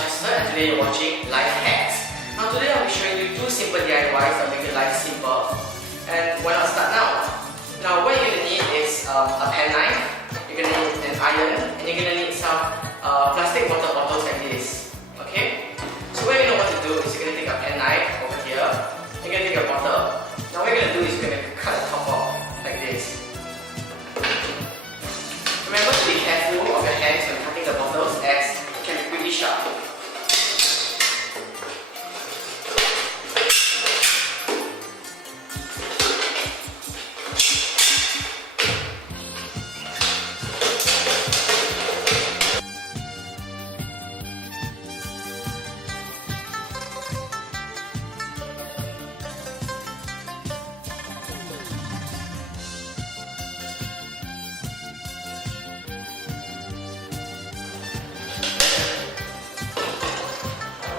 Chester and today you're watching Life Hacks. Now today I'll be showing you 2 simple DIYs that make your life simple. And why not start now? Now what you're going to need is a pen knife, you're going to need an iron, and you're going to need some plastic water bottles like this. Okay? So what you know what to do is you're going to take a pen knife over here, you're going to take a bottle. Now what you're going to do is you're going to cut the top off like this. Remember to be careful of your hands when cutting the bottles as it can be pretty sharp.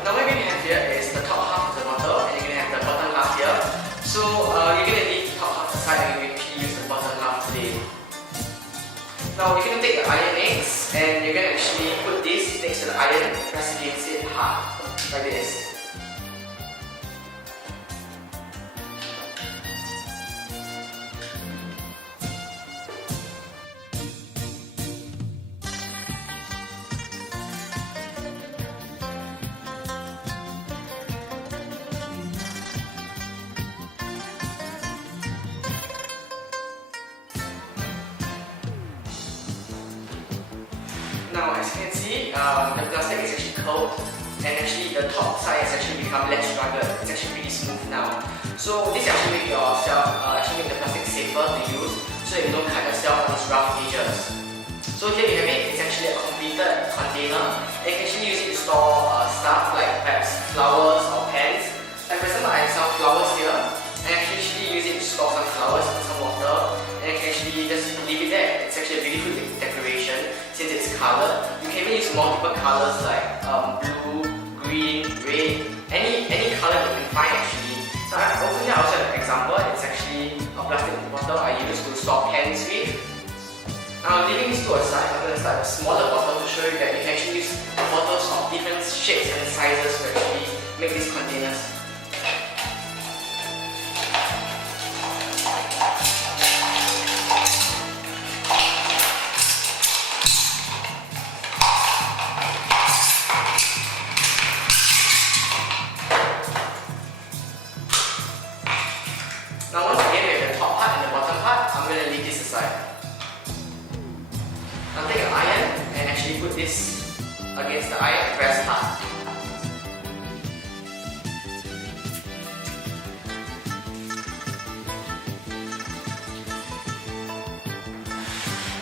Now what you're going to have here is the top half of the bottle and you're going to have the bottom half here. So you're going to leave the top half aside and you're going to use the bottom half today. Now you're going to take the iron next and you're going to actually put this next to the iron and press against it hard, like this. Now as you can see, the plastic is actually cold and actually the top side has actually become less rugged. It's actually pretty smooth now. So this actually make make the plastic safer to use so that you don't cut yourself on these rough edges. So here you have it, it's actually a completed container and you can actually use it to store stuff like perhaps flowers or pens. Like for example, I have some flowers here and I can actually use it to store some flowers and some water and I can actually just leave it there. It's actually a beautiful decoration since it's coloured. You can even use multiple colours like blue, green, red, any colour you can find actually. Now over here I also have an example. It's actually a plastic bottle I use to store pens with. Now leaving these two aside, I'm going to start with a smaller bottle to show you that you can actually use bottles of different shapes and sizes to actually make these containers. Now once again we have the top part and the bottom part, I'm going to leave this aside. Now take an iron and actually put this against the iron and press hard.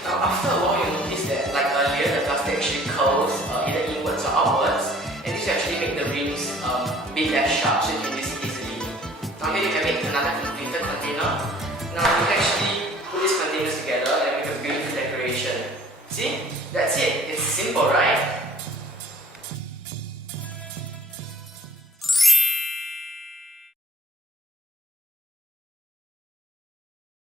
Now after a while you'll notice that like earlier the plastic actually curls either inwards or outwards, and this will actually make the rings a bit less sharp so you can use it easily. Now here you can make another completed container. Now you can actually put these containers together and make a beautiful decoration. See? That's it. It's simple, right?